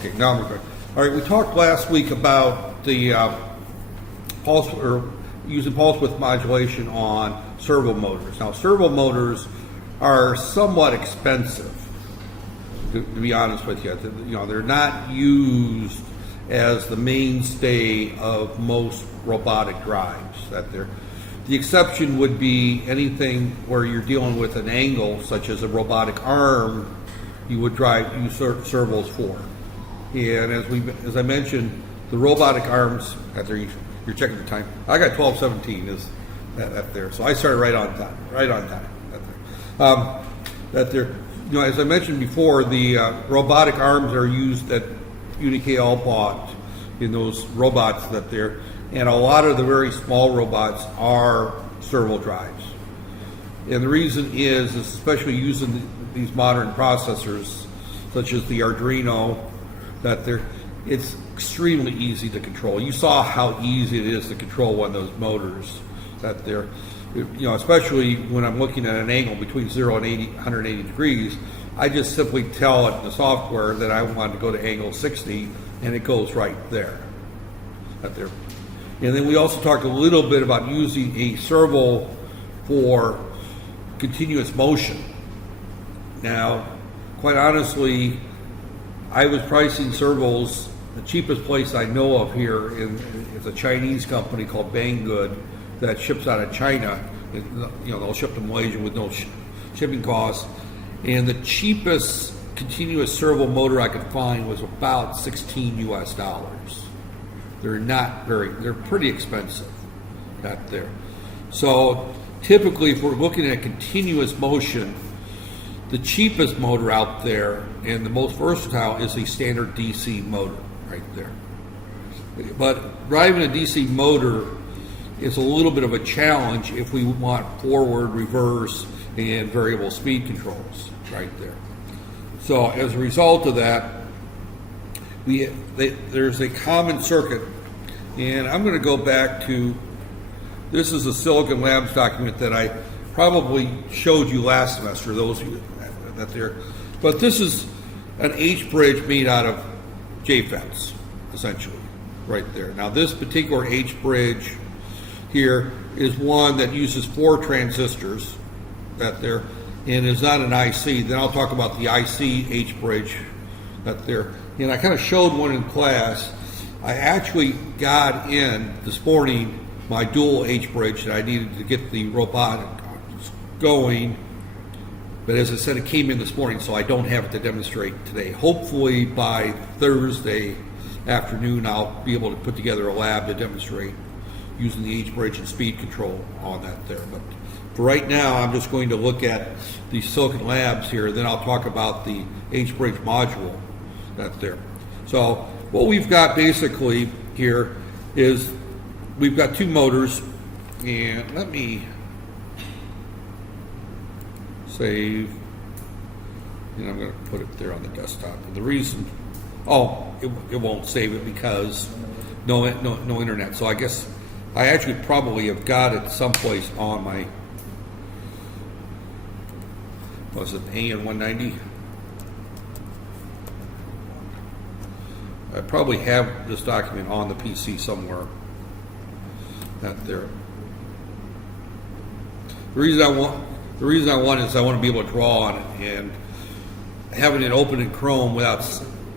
Okay, now we're good. All right, we talked last week about the pulse, or using pulse width modulation on servo motors. Now, servo motors are somewhat expensive, to be honest with you. You know, they're not used as the mainstay of most robotic drives. The exception would be anything where you're dealing with an angle, such as a robotic arm, you would use servos for. And as I mentioned, the robotic arms, you're checking the time. I got 12:17 is that there, so I started right on time. That there, you know, as I mentioned before, the robotic arms are used that UDKL bought in those robots that there, and a lot of the very small robots are servo drives. And the reason is especially using these modern processors, such as the Arduino, that it's extremely easy to control. You saw how easy it is to control one of those motors that they're, you know, especially when I'm looking at an angle between 0 and 180 degrees, I just simply tell it in the software that I want to go to angle 60, and it goes right there. And then we also talked a little bit about using a servo for continuous motion. Now, quite honestly, I was pricing servos. The cheapest place I know of here is a Chinese company called Banggood that ships out of China. You know, they'll ship to Malaysia with no shipping costs. And the cheapest continuous servo motor I could find was about $16 US. They're pretty expensive out there. So typically, if we're looking at continuous motion, the cheapest motor out there and the most versatile is a standard DC motor right there. But driving a DC motor is a little bit of a challenge if we want forward, reverse, and variable speed controls right there. So as a result of that, there's a common circuit, and I'm going to go back to, this is a Silicon Labs document that I probably showed you last semester, those of you that there. But this is an H-bridge made out of JFETs, essentially, right there. Now this particular H-bridge here is one that uses 4 transistors that there, and is not an IC. Then I'll talk about the IC H-bridge that there. And I kind of showed one in class. I actually got in this morning my dual H-bridge that I needed to get the robotic going. But as I said, it came in this morning, so I don't have it to demonstrate today. Hopefully by Thursday afternoon, I'll be able to put together a lab to demonstrate using the H-bridge and speed control on that there. But for right now, I'm just going to look at the Silicon Labs here, then I'll talk about the H-bridge module that's there. So what we've got basically here is we've got 2 motors, and let me save, and I'm going to put it there on the desktop. And the reason, it won't save it because no internet. So I guess I actually probably have got it someplace on my, was it AN190? I probably have this document on the PC somewhere. Not there. The reason I want is I want to be able to draw on it, and having it open in Chrome without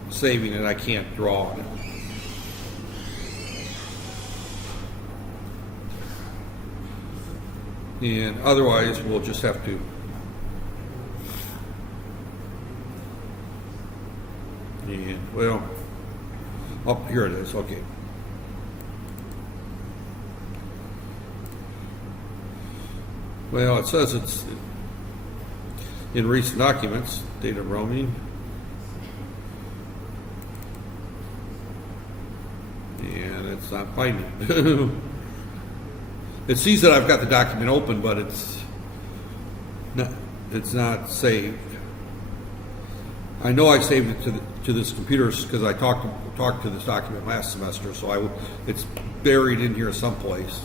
saving it, I can't draw on it. And otherwise, we'll just have to. And well, oh, here it is. Okay. Well, it says it's in recent documents, data roaming. And it's not finding it. It sees that I've got the document open, but it's not saved. I know I saved it to this computer because I talked to this document last semester, so it's buried in here someplace.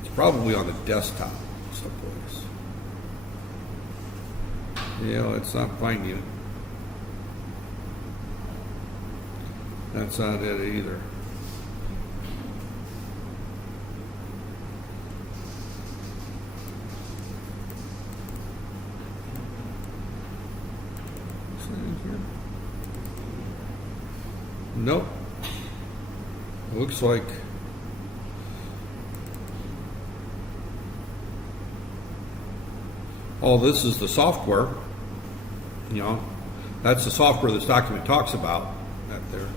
It's probably on the desktop someplace. Yeah, it's not finding it. That's not it either. Nope. Looks like all this is the software. You know, that's the software this document talks about. That there.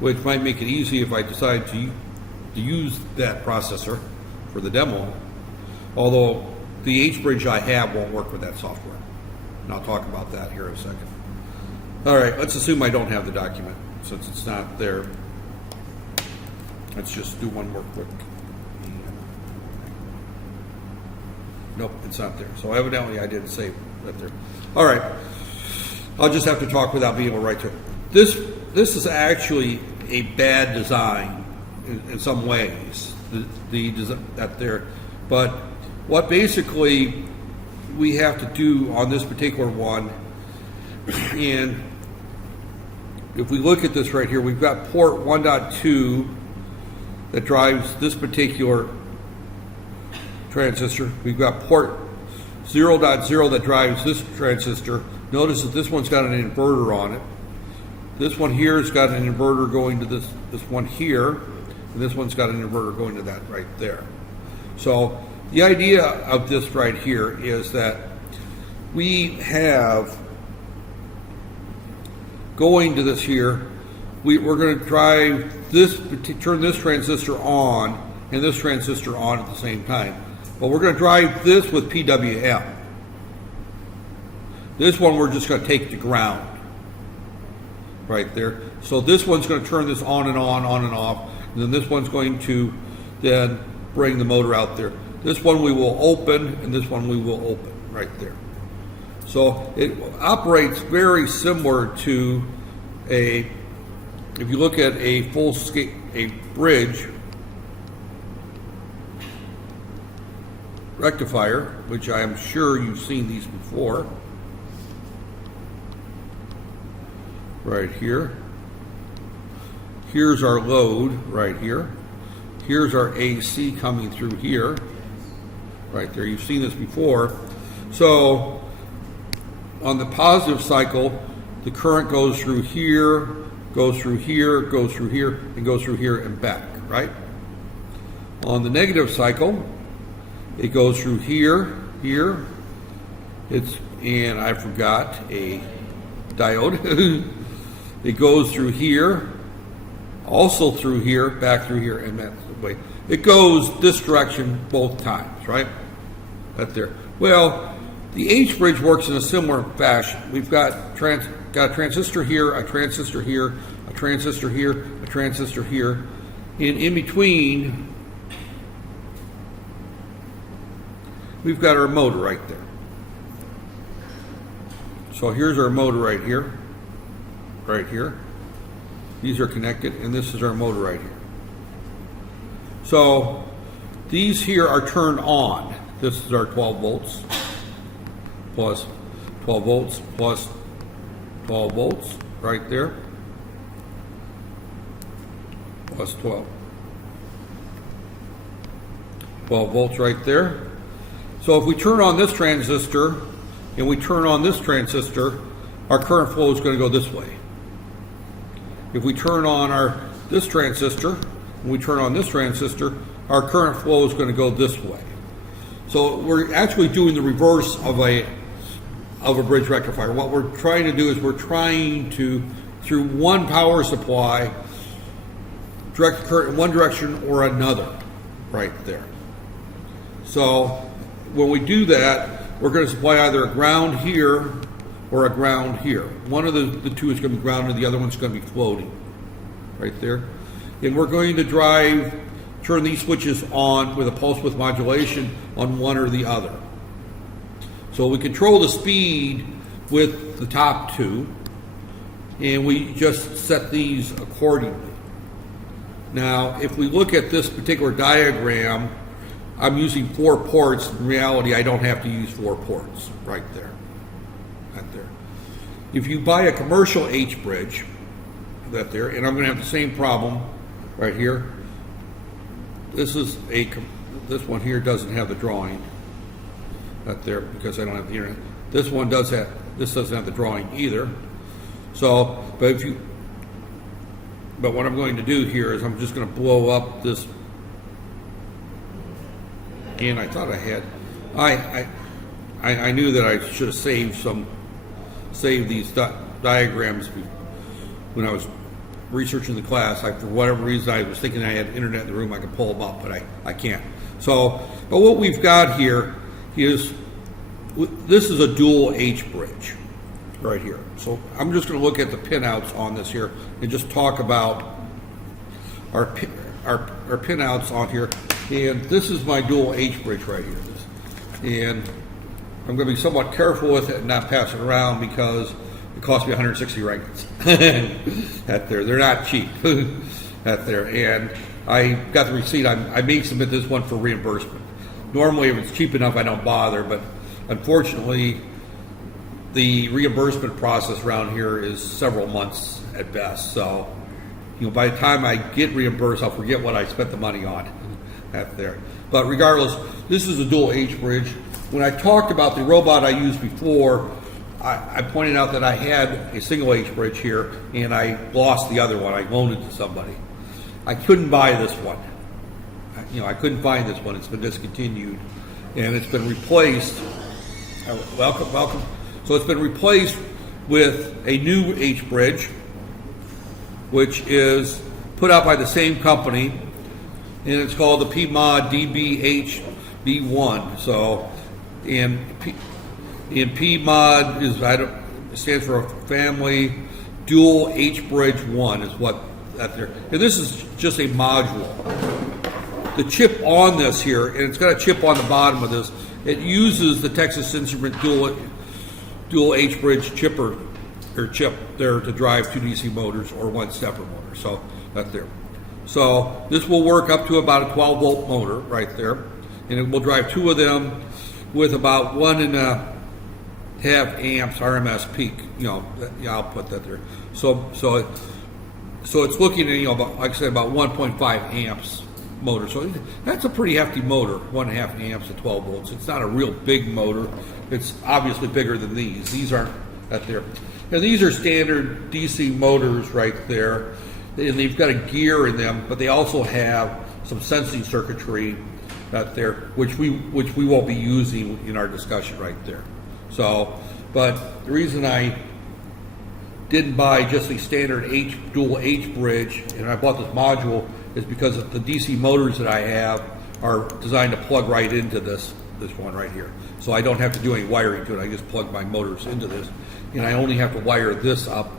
Which might make it easy if I decide to use that processor for the demo. Although the H-bridge I have won't work with that software. And I'll talk about that here in a second. All right, let's assume I don't have the document since it's not there. Let's just do one more quick. Nope, it's not there. So evidently I didn't save it there. All right, I'll just have to talk without being able to write to it. This is actually a bad design in some ways. The design that there, but what basically we have to do on this particular one, and if we look at this right here, we've got port 1.2 that drives this particular transistor. We've got port 0.0 that drives this transistor. Notice that this one's got an inverter on it. This one here has got an inverter going to this one here, and this one's got an inverter going to that right there. So the idea of this right here is that we have going to this here, we're going to drive this, turn this transistor on and this transistor on at the same time. But we're going to drive this with PWM. This one we're just going to take to ground right there. So this one's going to turn this on and off, and then this one's going to then bring the motor out there. This one we will open, and this one we will open right there. So it operates very similar to if you look at a full scale, a bridge rectifier, which I am sure you've seen these before. Right here. Here's our load right here. Here's our AC coming through here. Right there, you've seen this before. So on the positive cycle, the current goes through here, goes through here, goes through here, and goes through here and back, right? On the negative cycle, it goes through here, here. And I forgot a diode. It goes through here, also through here, back through here, and that's the way. It goes this direction both times, right? Right there. Well, the H-bridge works in a similar fashion. We've got a transistor here, a transistor here, a transistor here, a transistor here. And in between, we've got our motor right there. So here's our motor right here. Right here. These are connected, and this is our motor right here. So these here are turned on. This is our 12 volts plus 12 volts plus 12 volts right there plus 12 volts right there. So if we turn on this transistor and we turn on this transistor, our current flow is going to go this way. If we turn on this transistor and we turn on this transistor, our current flow is going to go this way. So we're actually doing the reverse of a bridge rectifier. What we're trying to do is we're trying to, through one power supply, direct the current in one direction or another right there. So when we do that, we're going to supply either a ground here or a ground here. One of the two is going to be grounded, the other one's going to be floating right there. And we're going to turn these switches on with a pulse width modulation on one or the other. So we control the speed with the top two, and we just set these accordingly. Now, if we look at this particular diagram, I'm using 4 ports. In reality, I don't have to use 4 ports right there. right there. If you buy a commercial H-bridge, that there, and I'm going to have the same problem right here. This one here doesn't have the drawing, right there, because I don't have the internet. This one does have. This doesn't have the drawing either. So, but what I'm going to do here is I'm just going to blow up this. And I thought I had. I knew that I should have saved these diagrams when I was researching the class. For whatever reason, I was thinking I had internet in the room, I could pull them up, but I can't. So, but what we've got here is, this is a dual H bridge right here. So I'm just going to look at the pinouts on this here and just talk about our pinouts on here. And this is my dual H bridge right here. And I'm going to be somewhat careful with it and not pass it around because it cost me 160 ringgits. At there, they're not cheap. At there, and I got the receipt. I may submit this one for reimbursement. Normally, if it's cheap enough, I don't bother. But unfortunately, the reimbursement process around here is several months at best. So, by the time I get reimbursed, I'll forget what I spent the money on. At there, but regardless, this is a dual H bridge. When I talked about the robot I used before, I pointed out that I had a single H bridge here, and I lost the other one. I loaned it to somebody. I couldn't buy this one. I couldn't find this one. It's been discontinued, and it's been replaced. Welcome. So it's been replaced with a new H bridge, which is put out by the same company, and it's called the PMOD DBH-B1. So, and PMOD stands for Family Dual H Bridge 1 is what that there. And this is just a module. The chip on this here, and it's got a chip on the bottom of this. It uses the Texas Instrument dual H bridge chip there to drive 2 DC motors or 1 stepper motor. So that's there. So this will work up to about a 12-volt motor right there, and it will drive 2 of them with about 1.5 amps RMS peak. I'll put that there. So it's looking at about, like I said, about 1.5 amps motor. So that's a pretty hefty motor, 1.5 amps at 12 volts. It's not a real big motor. It's obviously bigger than these. These aren't that there. And these are standard DC motors right there. And they've got a gear in them, but they also have some sensing circuitry out there, which we won't be using in our discussion right there. So, but the reason I didn't buy just a standard dual H bridge, and I bought this module, is because the DC motors that I have are designed to plug right into this one right here. So I don't have to do any wiring to it. I just plug my motors into this, and I only have to wire this up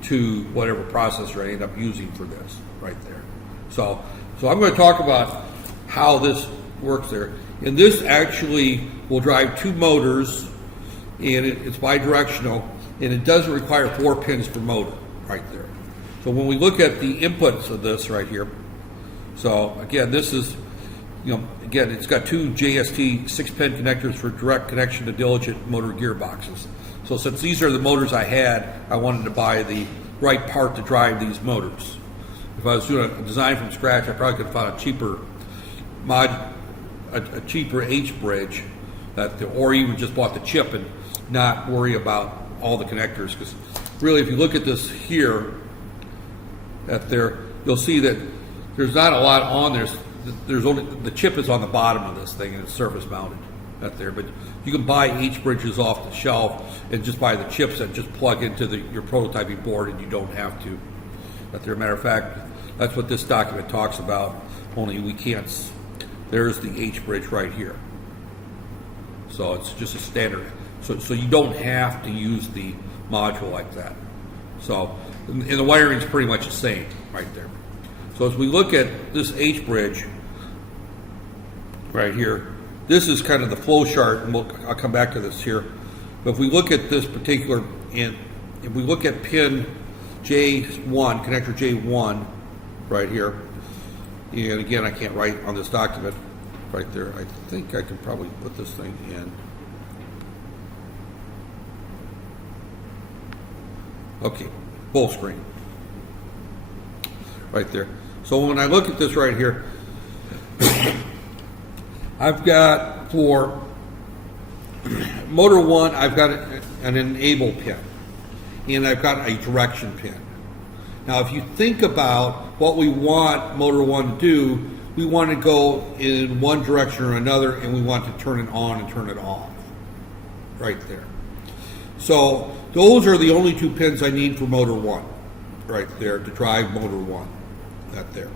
to whatever processor I end up using for this right there. So I'm going to talk about how this works there. And this actually will drive 2 motors, and it's bidirectional, and it doesn't require 4 pins per motor right there. So when we look at the inputs of this right here, so again, this is, again, it's got 2 JST 6-pin connectors for direct connection to diligent motor gearboxes. So since these are the motors I had, I wanted to buy the right part to drive these motors. If I was doing a design from scratch, I probably could have found a cheaper H bridge, or even just bought the chip and not worry about all the connectors. Because really, if you look at this here, you'll see that there's not a lot on there. There's only the chip is on the bottom of this thing, and it's surface mounted there. But you can buy H bridges off the shelf and just buy the chips that just plug into your prototyping board, and you don't have to. Matter of fact, that's what this document talks about. Only we can't. There's the H bridge right here. So it's just a standard. So you don't have to use the module like that. So and the wiring is pretty much the same right there. So as we look at this H bridge right here, this is kind of the flow chart, and I'll come back to this here. But if we look at this particular, and if we look at pin J1, connector J1 right here, and again, I can't write on this document right there. I think I can probably put this thing in. Okay, full screen. Right there. So when I look at this right here, I've got for motor 1, I've got an enable pin, and I've got a direction pin. Now, if you think about what we want motor 1 to do, we want to go in one direction or another, and we want to turn it on and turn it off. Right there. So those are the only 2 pins I need for motor 1, right there, to drive motor 1. That there.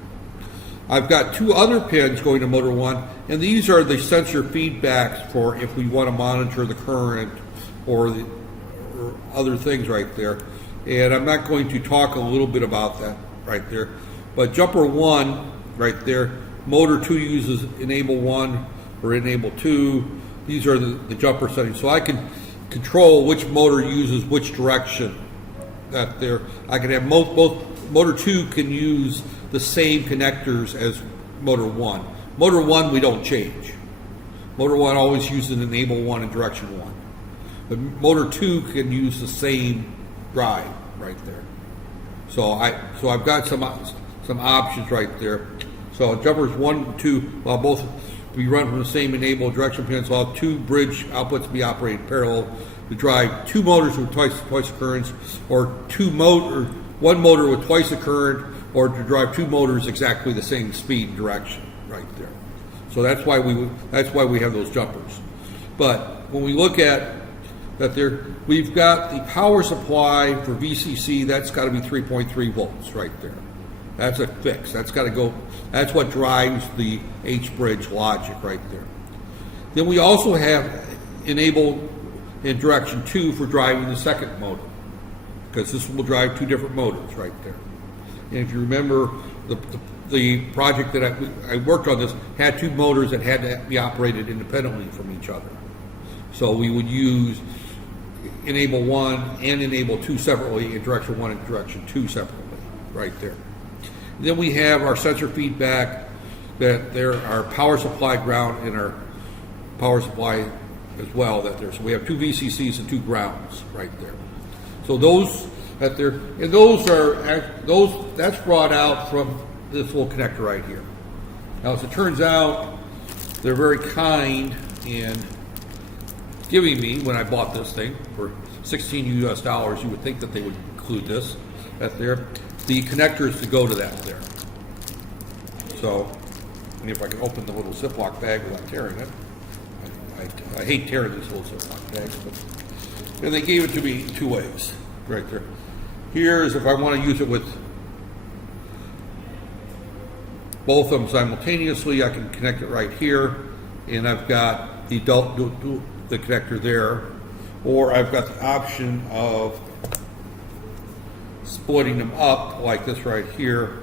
I've got 2 other pins going to motor 1, and these are the sensor feedbacks for if we want to monitor the current or other things right there. And I'm not going to talk a little bit about that right there. But jumper 1 right there, motor 2 uses enable 1 or enable 2. These are the jumper settings. So I can control which motor uses which direction. That there, I can have both motor 2 can use the same connectors as motor 1. Motor 1 we don't change. Motor 1 always uses enable 1 and direction 1. But motor 2 can use the same drive right there. So I've got some options right there. So jumpers 1 and 2, well, both we run from the same enable direction pins. So I'll have 2 bridge outputs be operated parallel to drive 2 motors with twice the currents, or 1 motor with twice the current, or to drive 2 motors exactly the same speed and direction right there. So that's why we have those jumpers. But when we look at that there, we've got the power supply for VCC, that's got to be 3.3 volts right there. That's a fix. That's got to go. That's what drives the H-bridge logic right there. Then we also have enable in direction 2 for driving the second motor, because this will drive 2 different motors right there. And if you remember, the project that I worked on this had 2 motors that had to be operated independently from each other. So we would use enable 1 and enable 2 separately, and direction 1 and direction 2 separately, right there. And then we have our sensor feedback, that there are power supply ground and our power supply as well that there. So we have 2 VCCs and 2 grounds right there. So those that there, and that's brought out from this little connector right here. Now, as it turns out, they're very kind in giving me, when I bought this thing for $16 US, you would think that they would include this, that there, the connectors to go to that there. So, and if I can open the little Ziploc bag without tearing it, I hate tearing these little Ziploc bags, but, and they gave it to me 2 ways, right there. Here's if I want to use it with both of them simultaneously, I can connect it right here, and I've got the connector there, or I've got the option of splitting them up like this right here,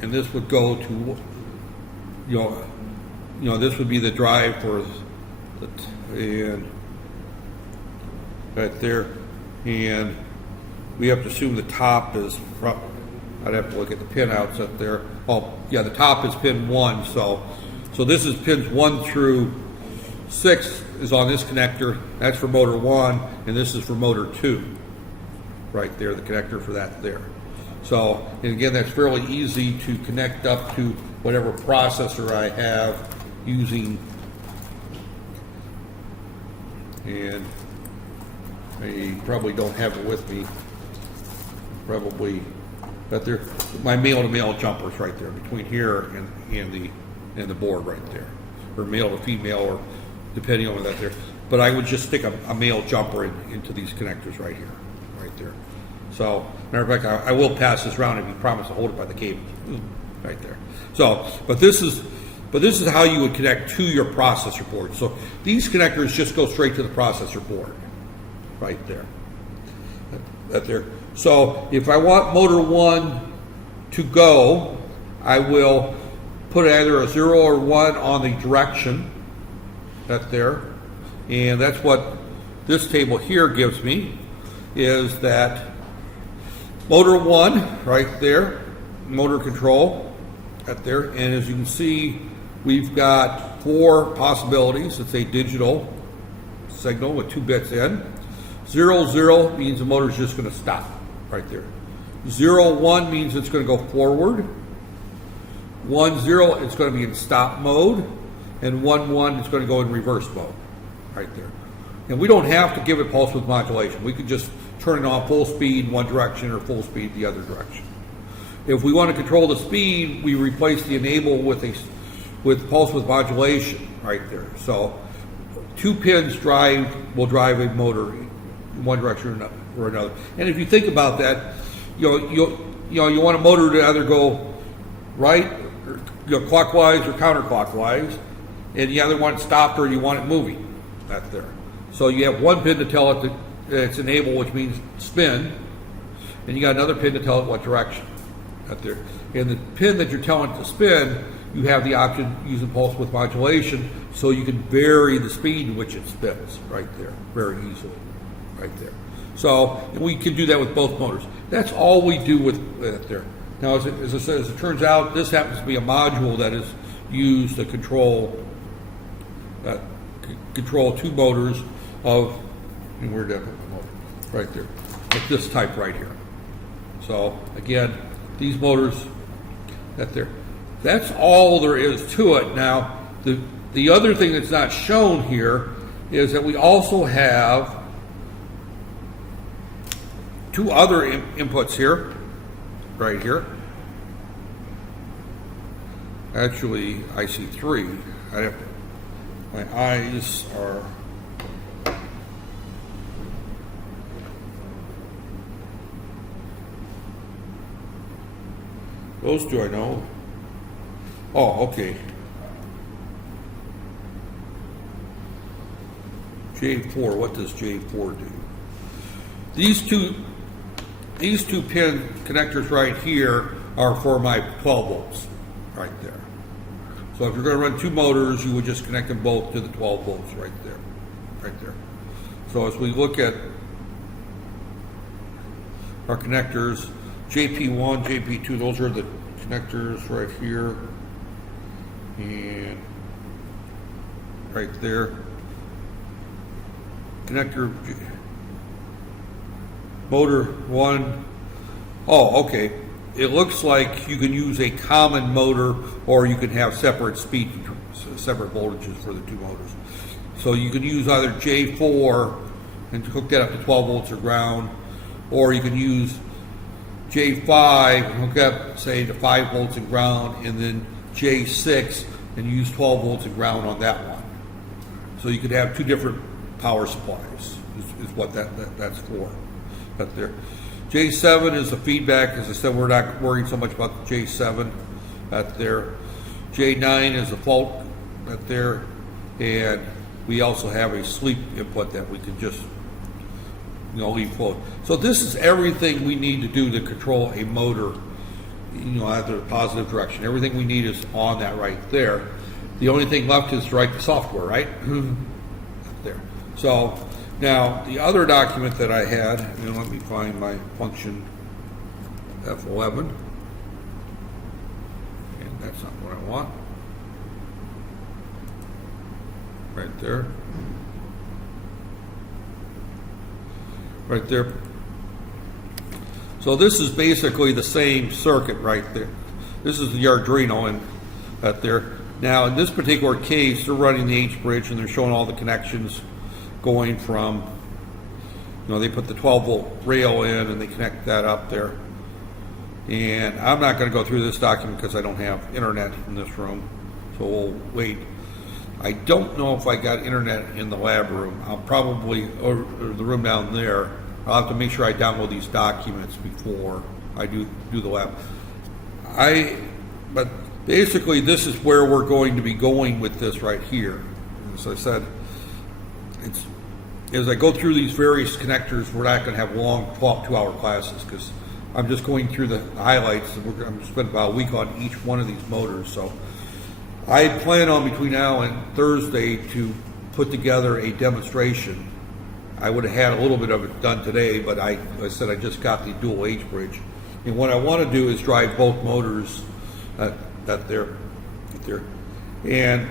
and this would go to, this would be the drive for and right there, and we have to assume the top is from, I'd have to look at the pin outs up there. Oh, yeah, the top is pin 1, so this is pins 1 through 6 is on this connector. That's for motor 1, and this is for motor 2. Right there, the connector for that there. So, and again, that's fairly easy to connect up to whatever processor I have using, and I probably don't have it with me. Probably, but there, my male-to-male jumpers right there between here and the board right there, or male to female, or depending on that there. But I would just stick a male jumper into these connectors right here, right there. So, matter of fact, I will pass this around if you promise to hold it by the cable, right there. So, but this is how you would connect to your processor board. So these connectors just go straight to the processor board, right there. That there. So if I want motor 1 to go, I will put either a 0 or 1 on the direction. That there, and that's what this table here gives me, is that motor 1 right there, motor control right there, and as you can see, we've got 4 possibilities. It's a digital signal with 2 bits in. 0, 0 means the motor's just going to stop right there. 0, 1 means it's going to go forward. 1, 0, it's going to be in stop mode. And 1, 1, it's going to go in reverse mode right there. And we don't have to give it pulse width modulation. We could just turn it on full speed in one direction or full speed the other direction. If we want to control the speed, we replace the enable with pulse width modulation right there. So 2 pins will drive a motor in one direction or another. And if you think about that, you want a motor to either go right, or, clockwise or counterclockwise, and you either want it stopped or you want it moving. That's there. So you have one pin to tell it that it's enable, which means spin, and you got another pin to tell it what direction. That's there. And the pin that you're telling it to spin, you have the option using pulse width modulation, so you can vary the speed in which it spins right there, very easily, right there. So we can do that with both motors. That's all we do with that there. Now, as it turns out, this happens to be a module that is used to control 2 motors of, and where'd that motor? Right there, like this type right here. So again, these motors, that's all there is to it. Now, the other thing that's not shown here is that we also have 2 other inputs here, right here. Actually, I see 3. My eyes are. Those 2 I know. Oh, okay. J4, what does J4 do? These two pin connectors right here are for my 12 volts, right there. So if you're going to run 2 motors, you would just connect them both to the 12 volts right there. So as we look at our connectors, JP1, JP2, those are the connectors right here and right there. Connector motor 1. Oh, okay. It looks like you can use a common motor, or you can have separate separate voltages for the 2 motors. So you can use either J4 and hook that up to 12 volts or ground, or you can use J5 and hook up, say, to 5 volts and ground, and then J6 and use 12 volts and ground on that one. So you could have 2 different power supplies, is what that's for. Up there. J7 is the feedback. As I said, we're not worried so much about the J7 out there. J9 is the fault out there, and we also have a sleep input that we can just leave float. So this is everything we need to do to control a motor, either positive direction. Everything we need is on that right there. The only thing left is to write the software, right? There. So now the other document that I had, let me find my function F11, and that's not what I want. Right there. Right there. So this is basically the same circuit right there. This is the Arduino and that there. Now in this particular case, they're running the H bridge and they're showing all the connections going from, they put the 12 volt rail in and they connect that up there. And I'm not going to go through this document because I don't have internet in this room, so we'll wait. I don't know if I got internet in the lab room. I'll probably, or the room down there, I'll have to make sure I download these documents before I do the lab. But basically this is where we're going to be going with this right here. As I said, as I go through these various connectors, we're not going to have long 2-hour classes because I'm just going through the highlights. And I'm going to spend about a week on each one of these motors. So I plan on between now and Thursday to put together a demonstration. I would have had a little bit of it done today, but I said I just got the dual H bridge. And what I want to do is drive both motors there. And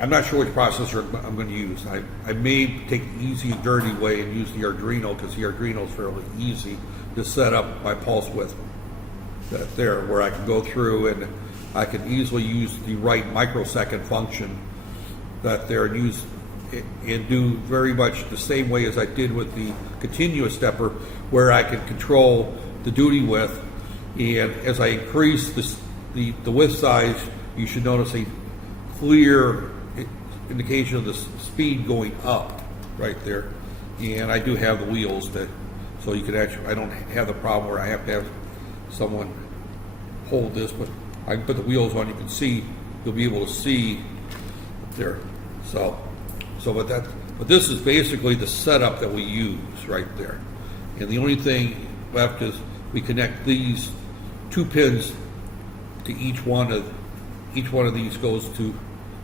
I'm not sure which processor I'm going to use. I may take the easy and dirty way and use the Arduino, because the Arduino is fairly easy to set up my pulse width there, where I can go through and I can easily use the right microsecond function that there and use it, and do very much the same way as I did with the continuous stepper, where I can control the duty width, and as I increase the width size, you should notice a clear indication of the speed going up right there. And I do have the wheels so you can actually, I don't have the problem where I have to have someone hold this, but I can put the wheels on, you can see, you'll be able to see there. But this is basically the setup that we use right there. And the only thing left is we connect these 2 pins to each one of these goes to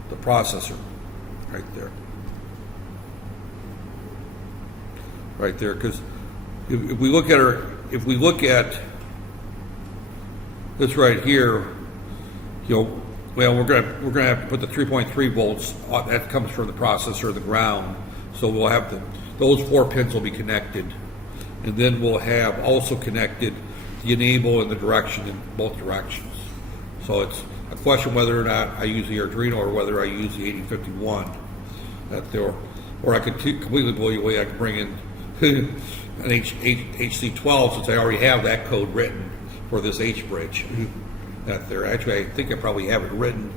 the processor right there. Right there, because if we look at this right here, well, we're gonna have to put the 3.3 volts that comes from the processor, the ground. So we'll have those 4 pins will be connected, and then we'll have also connected the enable and the direction in both directions. So it's a question whether or not I use the Arduino or whether I use the 8051. Or I could completely blow you away. I could bring in an HC12, since I already have that code written for this H bridge. Actually, I think I probably have it written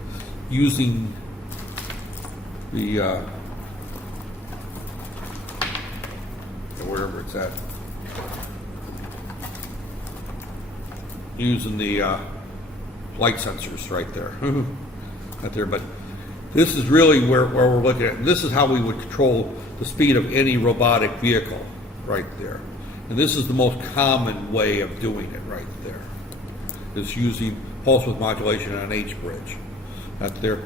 using the wherever it's at, using the light sensors right there, right there. But this is really where we're looking at. And this is how we would control the speed of any robotic vehicle right there. And this is the most common way of doing it right there, is using pulse width modulation on an H bridge right there.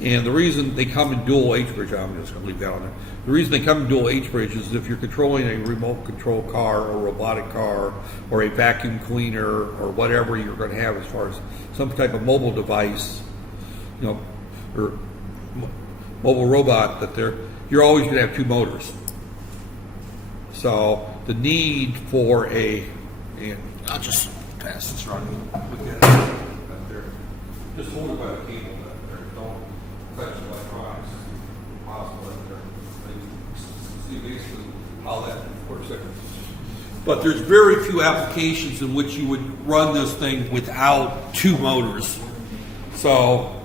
And the reason they come in dual H bridge, I'm just going to leave that on there. The reason they come in dual H bridge is if you're controlling a remote control car or robotic car or a vacuum cleaner or whatever you're going to have as far as some type of mobile device, or mobile robot, you're always going to have 2 motors. So the need for and I'll just pass this around. Look at it right there. Just hold it by the cable right there. Don't touch the electronics. Possible right there. See basically how that works there. But there's very few applications in which you would run this thing without 2 motors. So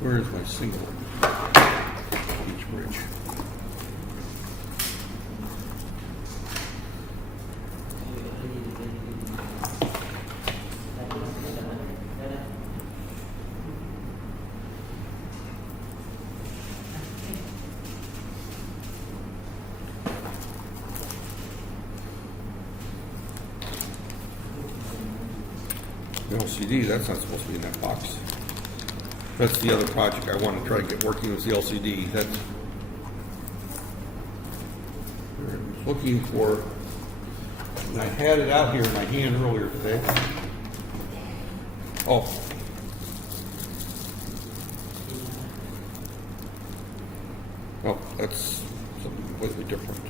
where is my single H bridge? The LCD, that's not supposed to be in that box. That's the other project I want to try to get working with the LCD. I'm looking for, and I had it out here in my hand earlier today. Oh. Oh, that's something completely different.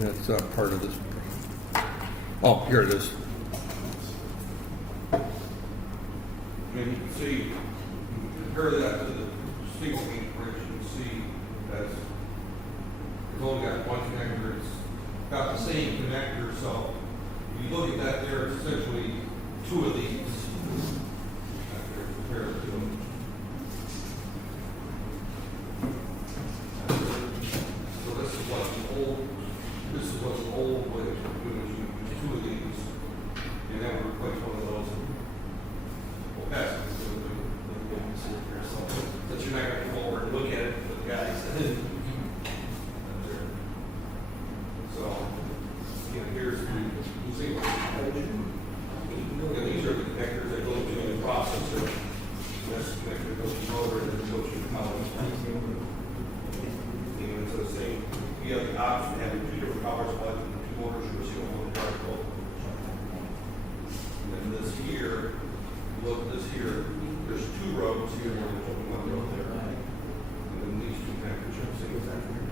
That's part of this. Oh, here it is. And you can see, compare that to the single H bridge, you can see that it's only got one connector. It's got the same connector, so if you look at that there, it's essentially 2 of these. Compare it to them. So this is what's the old way of doing it. You use 2 of these, and then we replace one of those. We'll pass it to the so that you're not going to come over and look at it with the guys. So, here's the single. And these are the connectors that go to the processor. That's the connector that goes to the motor and then goes to the power. And it's the same. having two different power supplies and two motors for a single motor drive both. And then this here, look at this here, there's two roads here, and there's only one road there. And then these two connectors are the same exact here.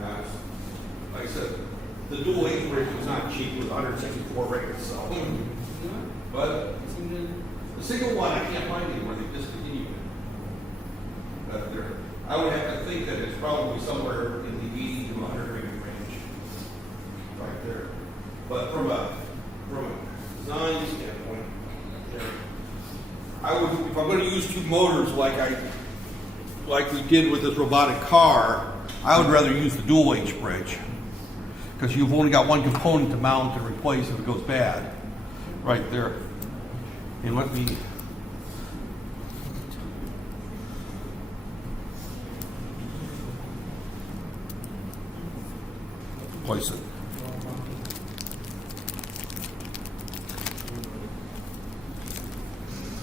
Yeah, like I said, the dual H bridge was not cheap, it was 164 rated, so. But the single one I can't find anywhere, they discontinued it. But there, I would have to think that it's probably somewhere in the 80 to 100 rated range. Right there. But from a design standpoint, I would, if I'm going to use two motors like we did with this robotic car, I would rather use the dual H bridge, because you've only got one component to mount and replace if it goes bad. Right there. And let me place it.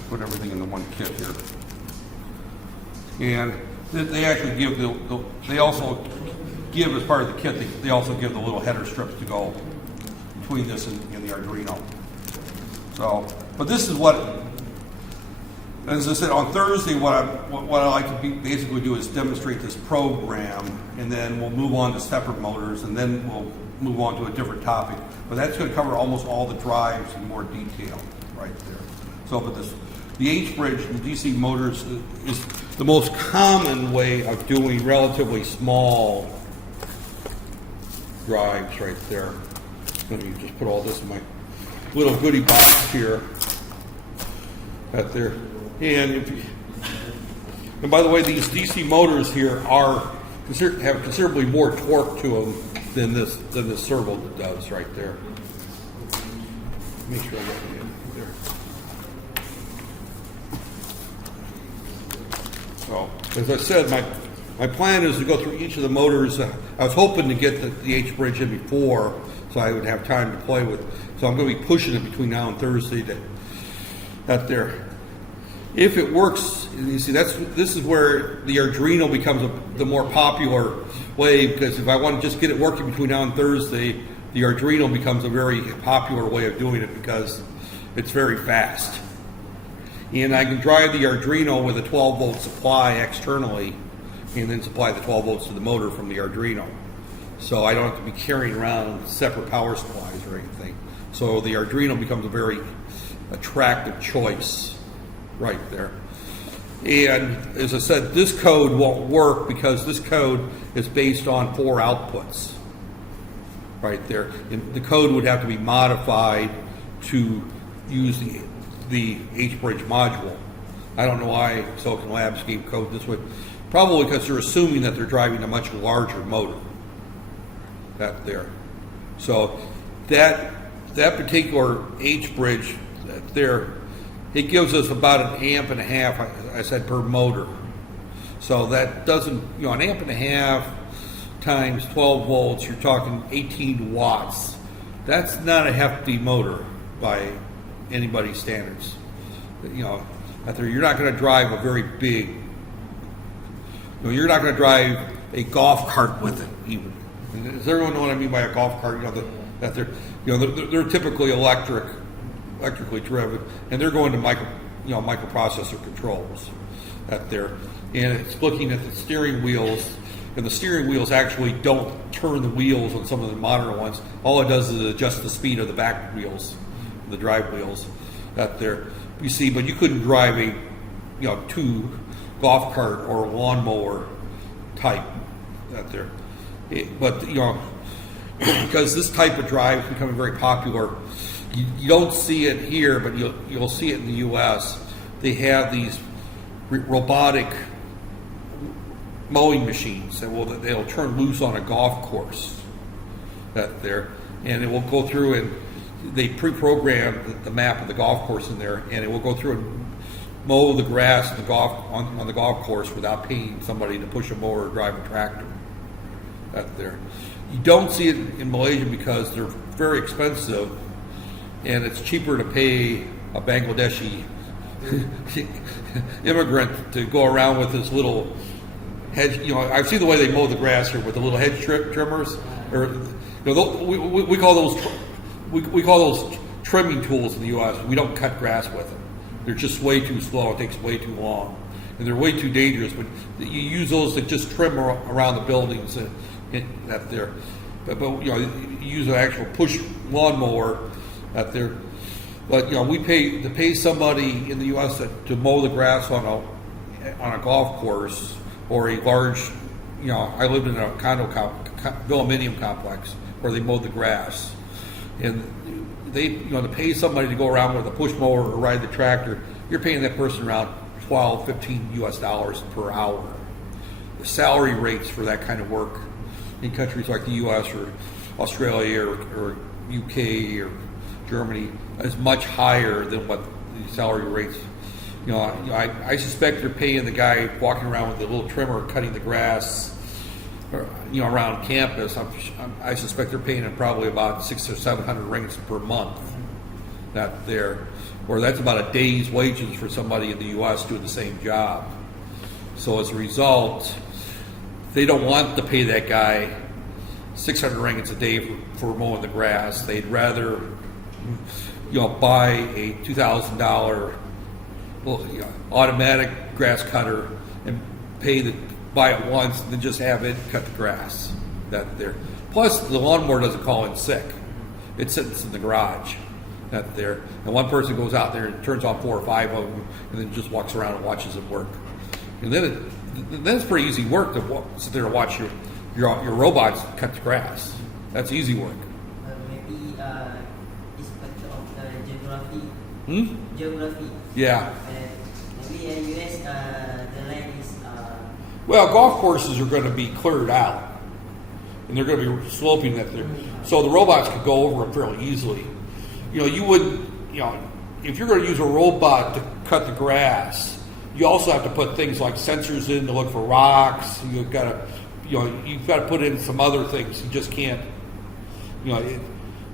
Put everything into one kit here. And they actually give they also give, as part of the kit, they also give the little header strips to go between this and the Arduino. So, but this is what, as I said, on Thursday, what I like to basically do is demonstrate this program, and then we'll move on to separate motors, and then we'll move on to a different topic. But that's going to cover almost all the drives in more detail right there. So, but the H-bridge and DC motors is the most common way of doing relatively small drives right there. Let me just put all this in my little goodie box here. Right there. And by the way, these DC motors here have considerably more torque to them than this servo does right there. Make sure I get it in there. So, as I said, my plan is to go through each of the motors. I was hoping to get the H-bridge in before, so I would have time to play with. So I'm going to be pushing it between now and Thursday out there. If it works, you see, this is where the Arduino becomes the more popular way, because if I want to just get it working between now and Thursday, the Arduino becomes a very popular way of doing it because it's very fast. And I can drive the Arduino with a 12-volt supply externally, and then supply the 12 volts to the motor from the Arduino. So I don't have to be carrying around separate power supplies or anything. So the Arduino becomes a very attractive choice right there. And as I said, this code won't work because this code is based on 4 outputs right there. And the code would have to be modified to use the H-bridge module. I don't know why Silicon Labs gave code this way. Probably because they're assuming that they're driving a much larger motor. That there. So that particular H-bridge there, it gives us about 1.5 amps, I said, per motor. So that doesn't, an 1.5 amps times 12 volts, you're talking 18 watts. That's not a hefty motor by anybody's standards. Out there, you're not going to drive a very big, you're not going to drive a golf cart with it even. Does everyone know what I mean by a golf cart? That they're typically electrically driven, and they're going to microprocessor controls out there. And it's looking at the steering wheels, and the steering wheels actually don't turn the wheels on some of the modern ones. All it does is adjust the speed of the back wheels, the drive wheels out there. You see, but you couldn't drive a 2 golf cart or lawnmower type out there. But because this type of drive is becoming very popular, you don't see it here, but you'll see it in the U.S. They have these robotic mowing machines that they'll turn loose on a golf course that there, and it will go through and they pre-program the map of the golf course in there, and it will go through and mow the grass on the golf course without paying somebody to push a mower or drive a tractor. Out there, you don't see it in Malaysia because they're very expensive, and it's cheaper to pay a Bangladeshi immigrant to go around with this little hedge. I've seen the way they mow the grass here with the little hedge trimmers, or we call those trimming tools in the U.S. We don't cut grass with them. They're just way too slow. It takes way too long, and they're way too dangerous. But you use those to just trim around the buildings that there. But you use an actual push lawnmower out there. But we pay somebody in the U.S. to mow the grass on a golf course or a large. I lived in a condominium complex where they mowed the grass, and they to pay somebody to go around with a push mower or ride the tractor, you're paying that person around $12-15 per hour. The salary rates for that kind of work in countries like the U.S. or Australia or UK or Germany is much higher than what the salary rates. I suspect they're paying the guy walking around with the little trimmer cutting the grass, around campus. I suspect they're paying him probably about 600 or 700 ringgits per month. Or that's about a day's wages for somebody in the U.S. doing the same job. So as a result, they don't want to pay that guy 600 ringgits a day for mowing the grass. They'd rather, buy a $2,000 automatic grass cutter and buy it once and then just have it cut the grass. Plus, the lawnmower doesn't call in sick. It sits in the garage. And one person goes out there and turns on 4 or 5 of them, and then just walks around and watches it work. And then it's pretty easy work to sit there and watch your robots cut the grass. That's easy work. Maybe it's factor of geography. Geography. Yeah. Maybe in US the land is. Well, golf courses are going to be cleared out, and they're going to be sloping that there, so the robots could go over them fairly easily. You wouldn't. If you're going to use a robot to cut the grass, you also have to put things like sensors in to look for rocks. You've got to put in some other things. You just can't. We're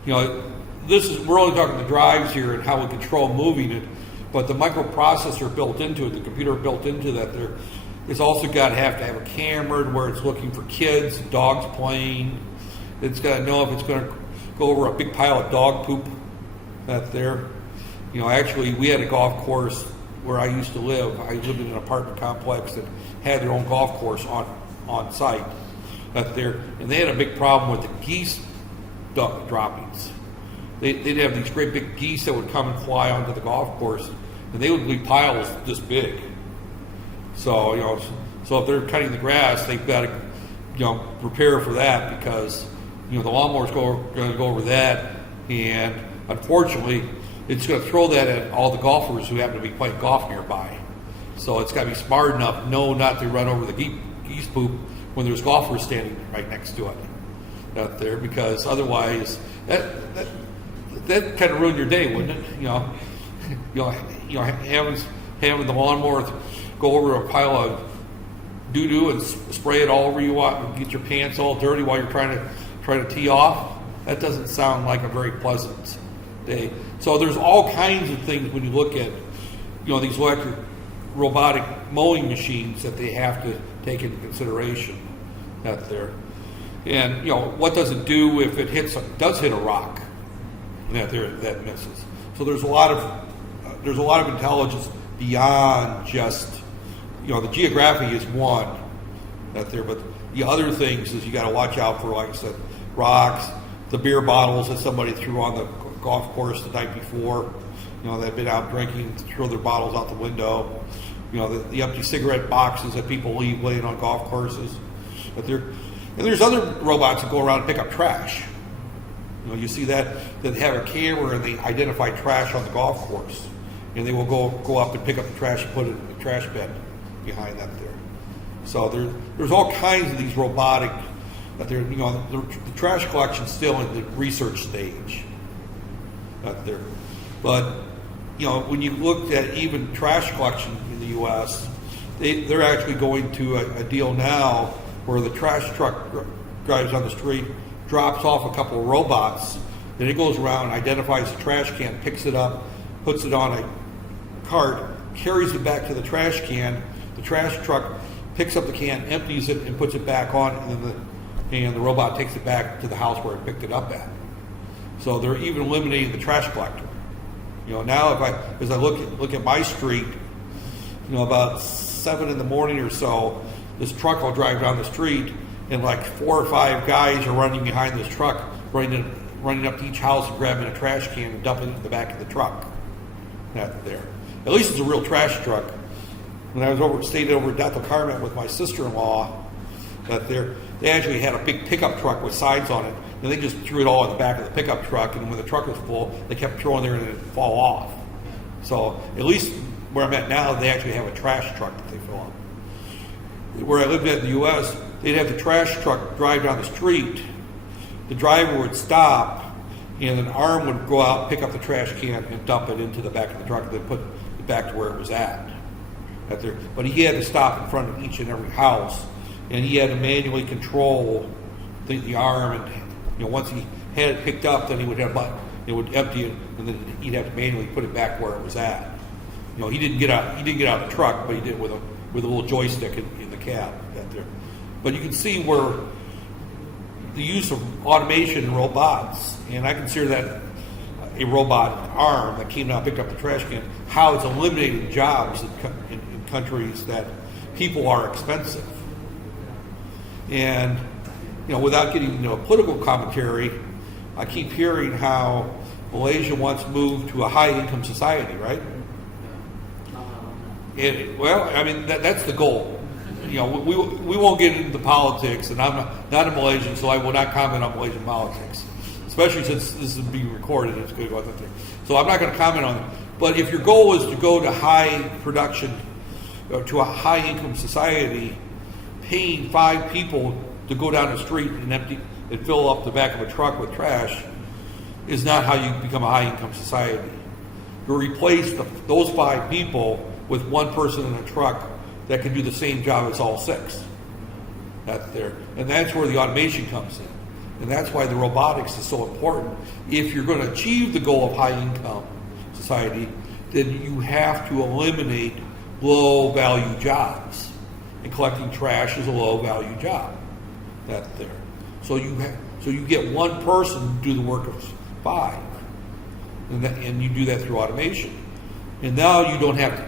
only talking the drives here and how we control moving it, but the microprocessor built into it, the computer built into that, it's also got to have a camera where it's looking for kids, dogs playing. It's got to know if it's going to go over a big pile of dog poop. Actually, we had a golf course where I used to live. I lived in an apartment complex that had their own golf course on site and they had a big problem with the geese droppings. They'd have these great big geese that would come and fly onto the golf course, and they would be piles this big. So if they're cutting the grass, they've got to prepare for that, because the lawnmower's going to go over that, and unfortunately, it's going to throw that at all the golfers who happen to be playing golf nearby. So it's got to be smart enough, not to run over the geese poop when there's golfers standing right next to it out there, because otherwise that kind of ruin your day, wouldn't it? Having the lawnmower go over a pile of doo-doo and spray it all over you, and get your pants all dirty while you're trying to tee off. That doesn't sound like a very pleasant day. So there's all kinds of things when you look at these electric robotic mowing machines that they have to take into consideration out there. And what does it do if it does hit a rock that misses? So there's a lot of intelligence beyond just the geography is one out there, but the other things is you got to watch out for, like I said, rocks, the beer bottles that somebody threw on the golf course the night before. They've been out drinking, throw their bottles out the window. The empty cigarette boxes that people leave laying on golf courses. And there's other robots that go around and pick up trash. You see that have a camera and they identify trash on the golf course, and they will go up and pick up the trash and put it in the trash bin behind that there. So there's all kinds of these robotic. The trash collection's still in the research stage out there. But when you look at even trash collection in the U.S., they're actually going to a deal now where the trash truck drives on the street, drops off a couple of robots, then it goes around, identifies the trash can, picks it up, puts it on a cart, carries it back to the trash can. The trash truck picks up the can, empties it, and puts it back on, and the robot takes it back to the house where it picked it up at. So they're even eliminating the trash collector. Now as I look at my street, about 7 in the morning or so, this truck will drive down the street, and like 4 or 5 guys are running behind this truck, running up to each house and grabbing a trash can and dumping it in the back of the truck. That there. At least it's a real trash truck. When I was stayed over at Bethel Carmen with my sister-in-law, they actually had a big pickup truck with sides on it, and they just threw it all in the back of the pickup truck, and when the truck was full, they kept throwing there and it would fall off. So at least where I'm at now, they actually have a trash truck that they fill up. Where I lived in the U.S., they'd have the trash truck drive down the street, the driver would stop, and an arm would go out, pick up the trash can, and dump it into the back of the truck, and then put it back to where it was at. But he had to stop in front of each and every house, and he had to manually control the arm, and once he had it picked up, then he would empty it, and then he'd have to manually put it back where it was at. He didn't get out of the truck, but he did with a little joystick in the cab. But you can see where the use of automation and robots, and I consider that a robot arm that came down and picked up the trash can, how it's eliminating jobs in countries that people are expensive. And without getting into a political commentary, I keep hearing how Malaysia wants to move to a high-income society, right? That's the goal. We won't get into politics, and I'm not a Malaysian, so I will not comment on Malaysian politics, especially since this is being recorded. It's going to go out there, so I'm not going to comment on it. But if your goal is to go to high production, to a high-income society, paying 5 people to go down the street and fill up the back of a truck with trash is not how you become a high-income society. You replace those 5 people with 1 person in a truck that can do the same job as all 6. And that's where the automation comes in. And that's why the robotics is so important. If you're going to achieve the goal of high-income society, then you have to eliminate low-value jobs. And collecting trash is a low-value job. So you get 1 person to do the work of 5. And you do that through automation. And now you don't have to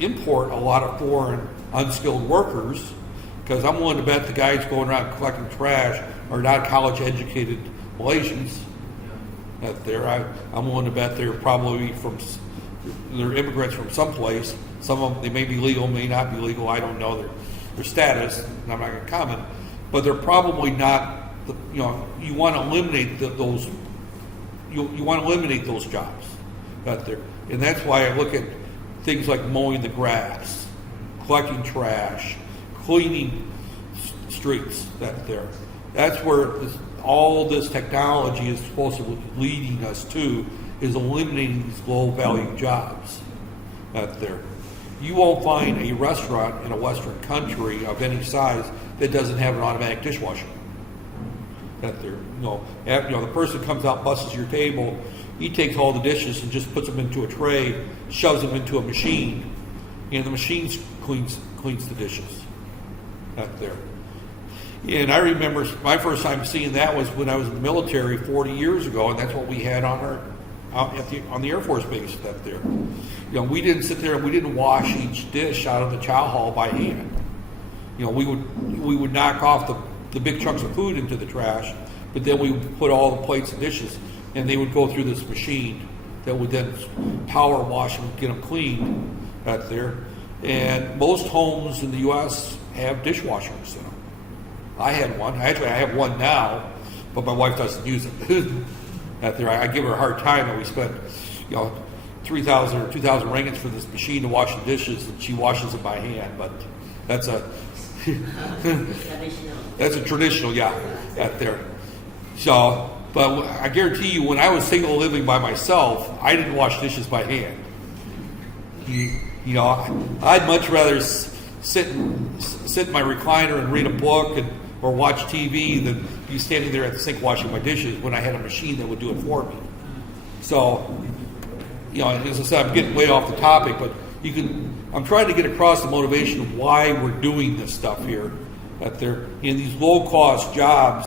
import a lot of foreign unskilled workers, because I'm willing to bet the guys going around collecting trash are not college-educated Malaysians. I'm willing to bet they're probably they're immigrants from someplace. Some of them, they may be legal, may not be legal. I don't know their status, and I'm not going to comment. But they're probably not. You want to eliminate those. You want to eliminate those jobs out there, and that's why I look at things like mowing the grass, collecting trash, cleaning streets. That's where all this technology is supposed to be leading us to, is eliminating these low-value jobs out there. You won't find a restaurant in a Western country of any size that doesn't have an automatic dishwasher. The person comes out, busses your table, he takes all the dishes and just puts them into a tray, shoves them into a machine, and the machine cleans the dishes out there. And I remember my first time seeing that was when I was in the military 40 years ago, and that's what we had on the Air Force base up there. We didn't sit there and we didn't wash each dish out of the chow hall by hand. We would knock off the big chunks of food into the trash, but then we would put all the plates and dishes, and they would go through this machine that would then power wash them, get them cleaned out there. And most homes in the U.S. have dishwashers in them. I had one. Actually, I have one now, but my wife doesn't use it. Out there, I give her a hard time that we spent, 3,000 or 2,000 ringgits for this machine to wash the dishes, and she washes them by hand. But that's a that's a traditional, out there. So, but I guarantee you, when I was single living by myself, I didn't wash dishes by hand. I'd much rather sit in my recliner and read a book or watch TV than be standing there at the sink washing my dishes when I had a machine that would do it for me. So, as I said, I'm getting way off the topic, but you can, I'm trying to get across the motivation of why we're doing this stuff here, that they're in these low-cost jobs.